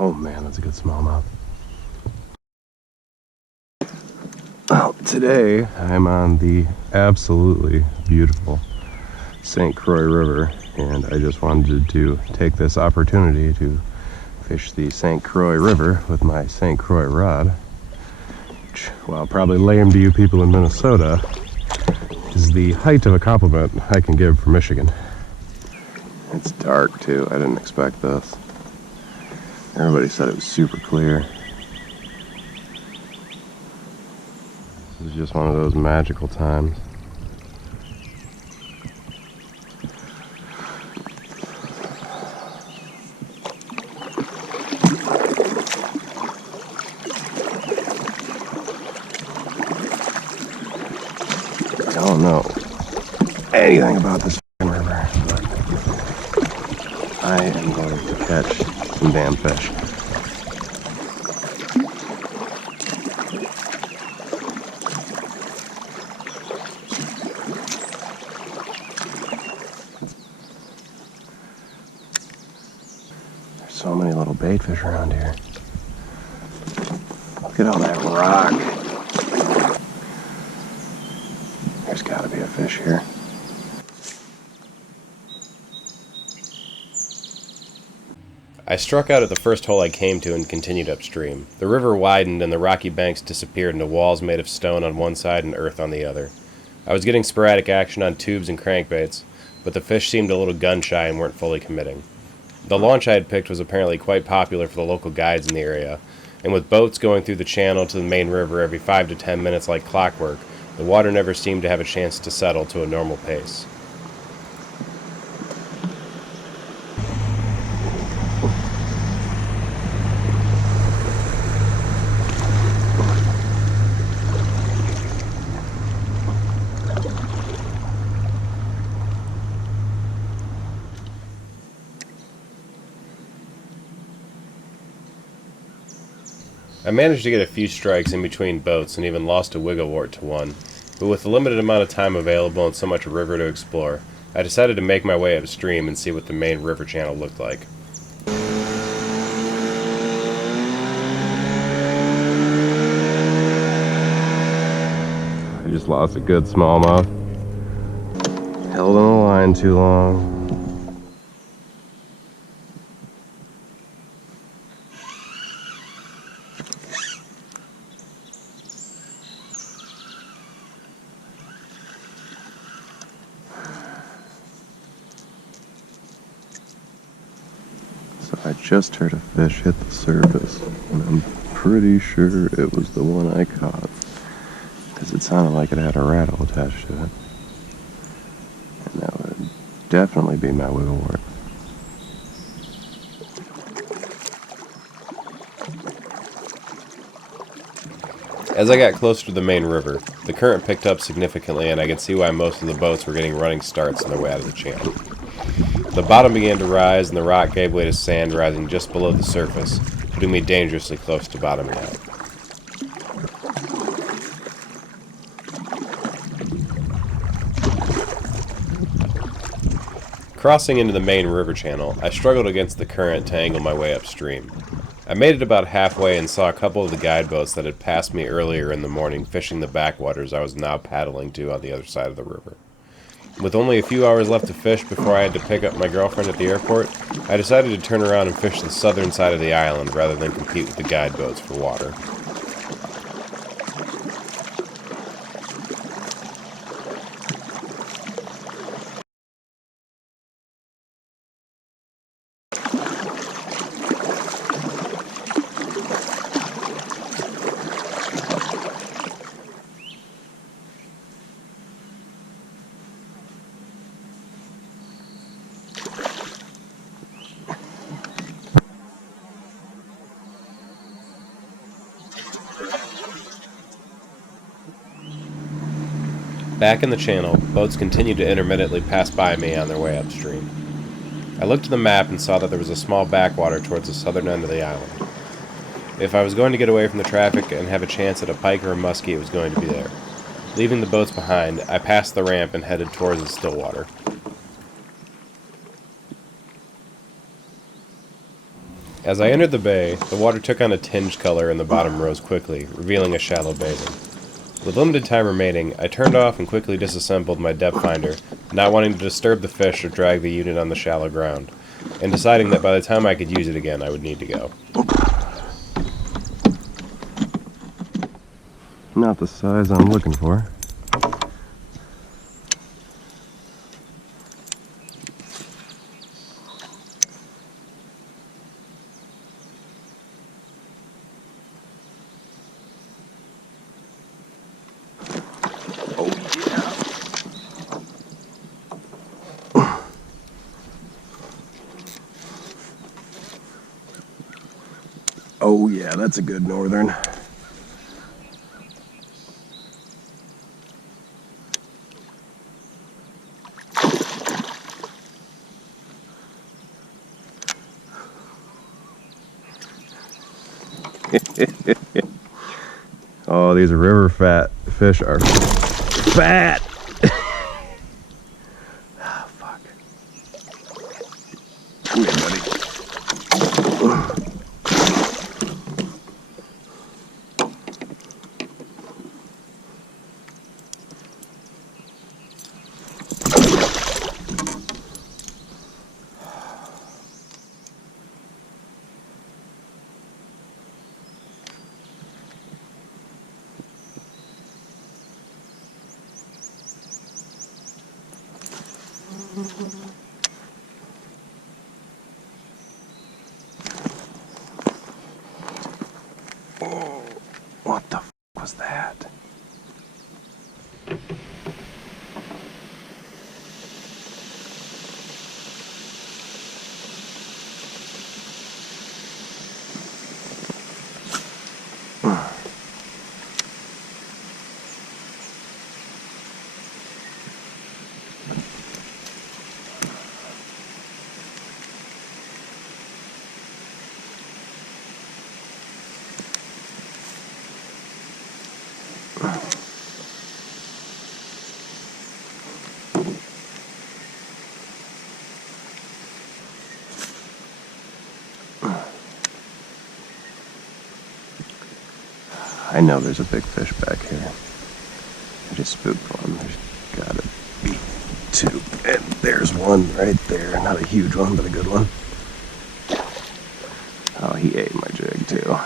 Oh man, that's a good smallmouth. Well, today I'm on the absolutely beautiful St. Croix River, and I just wanted to take this opportunity to fish the St. Croix River with my St. Croix rod, which, while probably lame to you people in Minnesota, is the height of a compliment I can give for Michigan. It's dark too, I didn't expect this. Everybody said it was super clear. This is just one of those magical times. I don't know anything about this river, but I am going to catch some damn fish. There's so many little bait fish around here. Look at all that rock. There's gotta be a fish here. I struck out at the first hole I came to and continued upstream. The river widened and the rocky banks disappeared into walls made of stone on one side and earth on the other. I was getting sporadic action on tubes and crankbaits, but the fish seemed a little gun-shy and weren't fully committing. The launch I had picked was apparently quite popular for the local guides in the area, and with boats going through the channel to the main river every 5 to 10 minutes like clockwork, the water never seemed to have a chance to settle to a normal pace. I managed to get a few strikes in between boats and even lost a wigglewort to one, but with the limited amount of time available and so much river to explore, I decided to make my way upstream and see what the main river channel looked like. I just lost a good smallmouth. Held on the line too long. So I just heard a fish hit the surface, and I'm pretty sure it was the one I caught, because it sounded like it had a rattle attached to it. And that would definitely be my wigglewort. As I got closer to the main river, the current picked up significantly and I could see why most of the boats were getting running starts on their way out of the channel. The bottom began to rise and the rock gave way to sand rising just below the surface, putting me dangerously close to bottoming out. Crossing into the main river channel, I struggled against the current to angle my way upstream. I made it about halfway and saw a couple of the guide boats that had passed me earlier in the morning fishing the backwaters I was now paddling to on the other side of the river. With only a few hours left to fish before I had to pick up my girlfriend at the airport, I decided to turn around and fish the southern side of the island rather than compete with the guide boats for water. Back in the channel, boats continued to intermittently pass by me on their way upstream. I looked at the map and saw that there was a small backwater towards the southern end of the island. If I was going to get away from the traffic and have a chance at a pike or a muskie, it was going to be there. Leaving the boats behind, I passed the ramp and headed towards the still water. As I entered the bay, the water took on a tinged color and the bottom rose quickly, revealing a shallow basin. With limited time remaining, I turned off and quickly disassembled my depth finder, not wanting to disturb the fish or drag the unit on the shallow ground, and deciding that by the time I could use it again, I would need to go. Not the size I'm looking for. Oh yeah, that's a good northern. Oh, these river fat fish are fat. Ah, fuck. Come here, buddy. Oh, what the f was that? I know there's a big fish back here. I just spooked one. There's gotta be two. And there's one right there. Not a huge one, but a good one. Oh, he ate my jig too.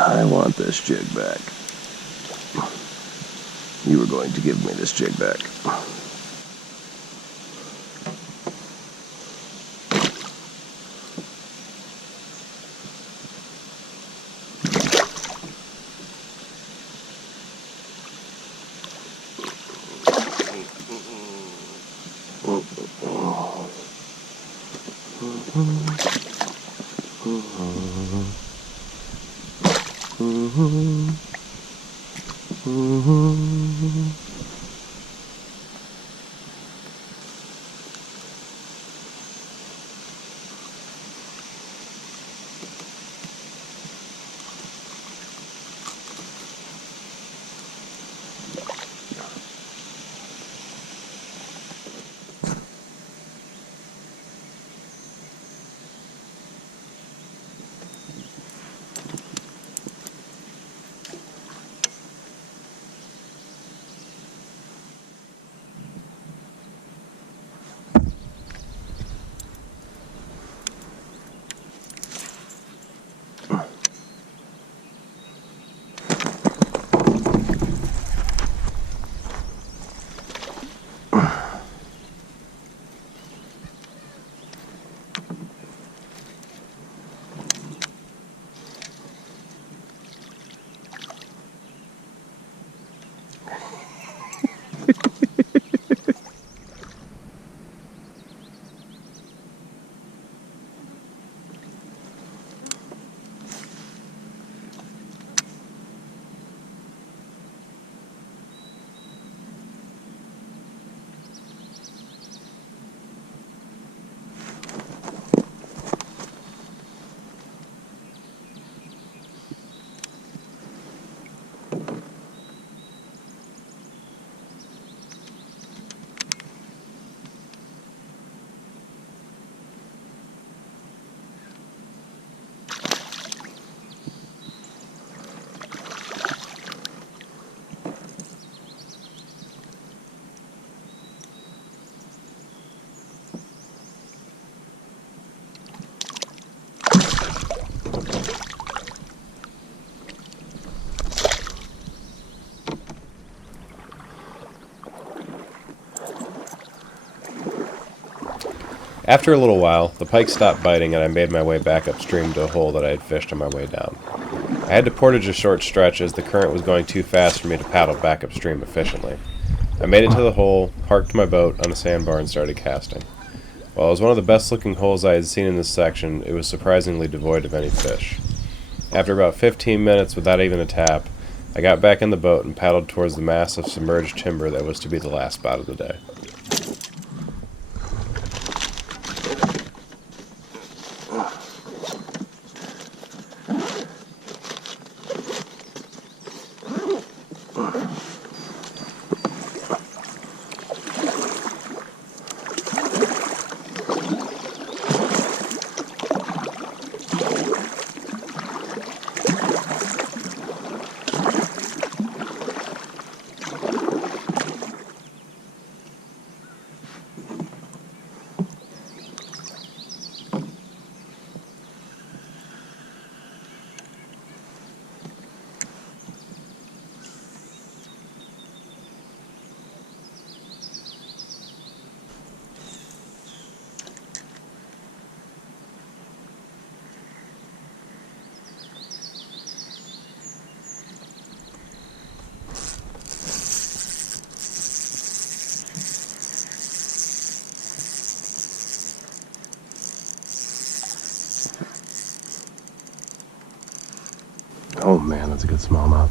I want this jig back. You were going to give me this jig back. After a little while, the pike stopped biting and I made my way back upstream to a hole that I had fished on my way down. I had to portage a short stretch as the current was going too fast for me to paddle back upstream efficiently. I made it to the hole, parked my boat on a sandbar, and started casting. While it was one of the best looking holes I had seen in this section, it was surprisingly devoid of any fish. After about 15 minutes without even a tap, I got back in the boat and paddled towards the mass of submerged timber that was to be the last spot of the day. Oh man, that's a good smallmouth.